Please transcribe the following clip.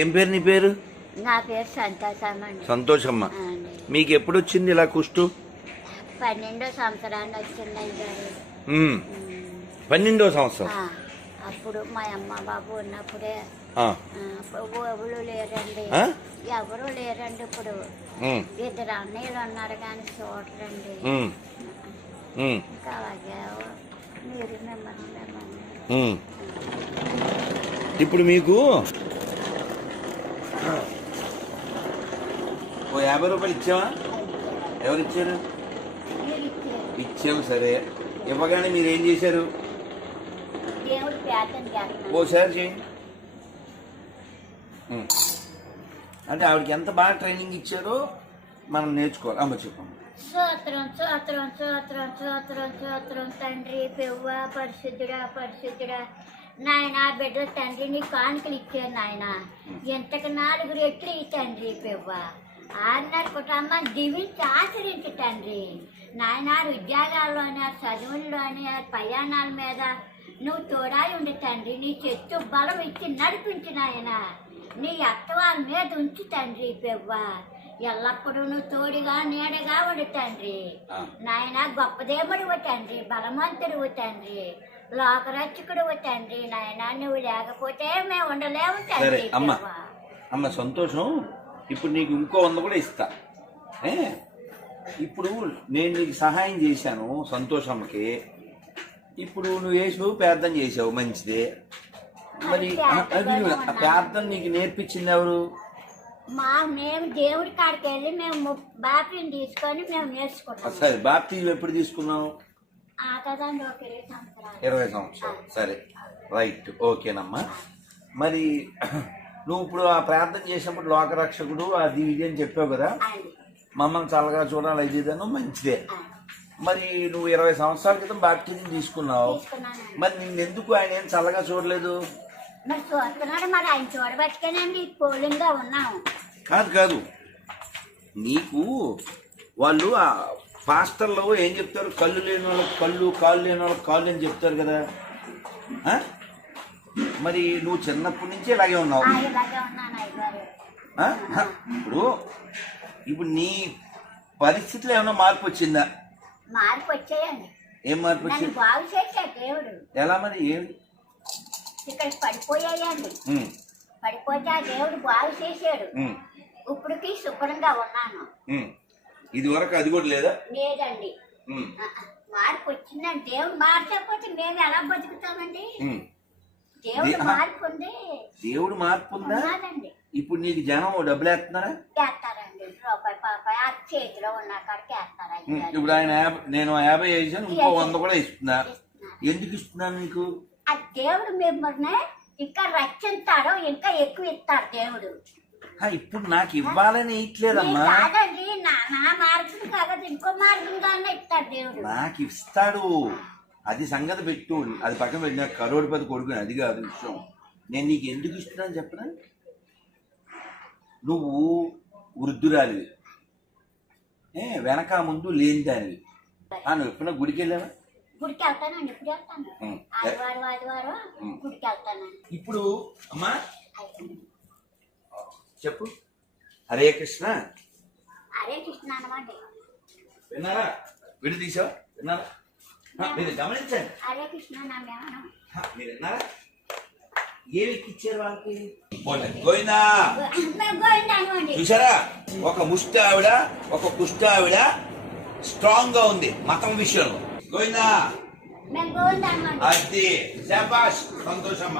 ఏం పేరు నీ పేరు? నా పేరు సంతోషమ్మ అండి. మీకు ఎప్పుడు వచ్చింది ఇలా కుష్టు? పన్నెండో సంవత్సరాన్ని వచ్చిందండి. పన్నెండో సంవత్సరం. అప్పుడు మా అమ్మ బాబు ఉన్నప్పుడే ఎవరు లేరండి? ఎవరు లేరండి ఇప్పుడు. ఇద్దరు అన్నయ్యలు ఉన్నారు కానీ చూడరండి. అలాగే మీరు మిమ్మల్ని. ఇప్పుడు మీకు ఓ యాభై రూపాయలు ఇచ్చావా? ఎవరు ఇచ్చారు? ఇచ్చావు సరే. ఇవ్వగానే మీరు ఏం చేశారు? ఓసారి చేయండి అంటే ఆవిడకి ఎంత బాగా ట్రైనింగ్ ఇచ్చారో మనం నేర్చుకోవాలి. అమ్మ చెప్పండి స్తోత్రం స్తోత్రం స్తోత్రం స్తోత్రం స్తోత్రం తండ్రి పెవ్వ పరిశుద్ధుడా పరిశుద్ధుడా. నాయన బిడ్డ తండ్రి నీ కానుకలు ఇచ్చాను నాయన. ఎంతకు నాలుగు రెట్లు ఈ తండ్రి పెవ్వ. ఆరున్నర కుటుంబం దీవించి ఆచరించి తండ్రి. నాయన ఉద్యోగాల్లోనే చదువుల్లోనే చదువుల్లోని ప్రయాణాల మీద నువ్వు తోడాయి ఉండి తండ్రి. నీ చెట్టు బలం ఇచ్చి నడిపించి నాయన. నీ అత్తవాళ్ళ మీద ఉంచి తండ్రి పెవ్వ. ఎల్లప్పుడూ నువ్వు తోడుగా నీడగా ఉండు తండ్రి. నాయన గొప్ప దేవుడు తండ్రి బలవంతుడు తండ్రి లోకరక్షకుడు తండ్రి. నాయన నువ్వు లేకపోతే మేము ఉండలేము తండ్రి అమ్మ. అమ్మ సంతోషం? ఇప్పుడు నీకు ఇంకో వంద కూడా ఇస్తా. ఏ? ఇప్పుడు నేను నీకు సహాయం చేశాను సంతోషమ్మకి ఇప్పుడు నువ్వు వేసావు ప్రార్థన చేసావు మంచిదే. మరి అది ప్రార్థన నీకు నేర్పించింది ఎవరు? మా మేము దేవుడి కాడికి వెళ్ళి మేము బాపిని తీసుకొని మేము నేర్చుకుంటాం. సరే బాప్తీజం ఎప్పుడు తీసుకున్నావు? ఆ కదండి ఒక ఇరవై సంవత్సరాలు. ఇరవై సంవత్సరాలు. సరే. రైట్. ఓకేనమ్మా. మరి నువ్వు ఇప్పుడు ఆ ప్రార్థన చేసినప్పుడు లోకరక్షకుడు అది ఇది అని చెప్పావు కదా? మమ్మల్ని చల్లగా చూడాలి ఇది ఇదను మంచిదే. మరి నువ్వు ఇరవై సంవత్సరాల క్రితం బాప్టిజం తీసుకున్నావు. మరి నిన్నెందుకు ఆయన ఏం చల్లగా చూడలేదు? మరి చూస్తున్నాడు మరి ఆయన చూడబట్టుకేనండి పోలింగ్గా ఉన్నాము. కాదు కాదు. నీకు వాళ్ళు ఆ పాస్టర్లో ఏం చెప్తారు? కళ్ళు లేని వాళ్ళకి కళ్ళు కాళ్ళు లేని వాళ్ళకి కాళ్ళు అని చెప్తారు కదా. ఆ? మరి నువ్వు చిన్నప్పటి నుంచి ఇలాగే ఉన్నావు. ఆ, ఇలాగే ఉన్నాను అయ్యగారు. ఆ? హ, ఇప్పుడు ఇప్పుడు నీ పరిస్థితిలో ఏమైనా మార్పు వచ్చిందా? మార్పు వచ్చాయండి. ఏం మార్పు నన్ను వచ్చింది బాగు చేశాడు దేవుడు. ఎలా మరి? ఏం ఇక్కడ పడిపోయాయండి. పడిపోతే ఆ దేవుడు బాగు చేశాడు. ఇప్పటికి శుభ్రంగా ఉన్నాను. ఇది వరకు అది కూడా లేదా? లేదండి. మార్పు వచ్చిందండి దేవుడు మార్చకపోతే మేము ఎలా బతుకుతామండి. దేవుడు మార్పు ఉంది దేవుడు మార్పు ఉందా ఇప్పుడు నీకు జనం డబ్బులు వేస్తున్నారా చేస్తారండి. రూపాయి పాపాయి ఆ చేతిలో ఉన్న వేస్తారు. ఇప్పుడు ఆయన నేను యాభై వేసాను ఇంకో వంద కూడా ఇస్తున్నా. ఎందుకు ఇస్తున్నాను నీకు? దేవుడు మిమ్మల్ని ఇంకా రక్షిస్తాడు ఇంకా ఎక్కువ ఇస్తాడు దేవుడు. ఇప్పుడు నాకు ఇవ్వాలని ఇట్లేదమ్మా కాదండి నా నా మార్గం కాదు ఇంకో మార్గంగా ఇస్తాడు దేవుడు. నాకు ఇస్తాడు. అది సంగతి పెట్టు. అది పక్కన పెట్టిన కరోడిపతి కొడుకుని అది కాదు విషయం. నేను నీకు ఎందుకు ఇస్తున్నాను చెప్పనా? నువ్వు వృద్ధురాలివి. ఏ వెనక ముందు లేని దానివి ఆ, నువ్వు ఎప్పుడైనా గుడికి వెళ్ళావా గుడికి వెళ్తానండి ఇప్పుడు వెళ్తాను. ఆదివారం ఆదివారం ఉం. గుడికి వెళ్తానండి ఇప్పుడు అమ్మా చెప్పు. హరే కృష్ణ. హరే కృష్ణ అనమాట విన్నారా? విడి తీసావా? విన్నారా? మీరు గమనించండి. హరే కృష్ణ మీరు విన్నారా? ఏమి ఇచ్చారు వాళ్ళకి. గోవిందా చూసారా ఒక ముష్టి ఆవిడ ఒక కుష్టి ఆవిడ స్ట్రాంగ్గా ఉంది మతం విషయంలో. గోవిందా. అది శాబాష్ సంతోషమ్మ.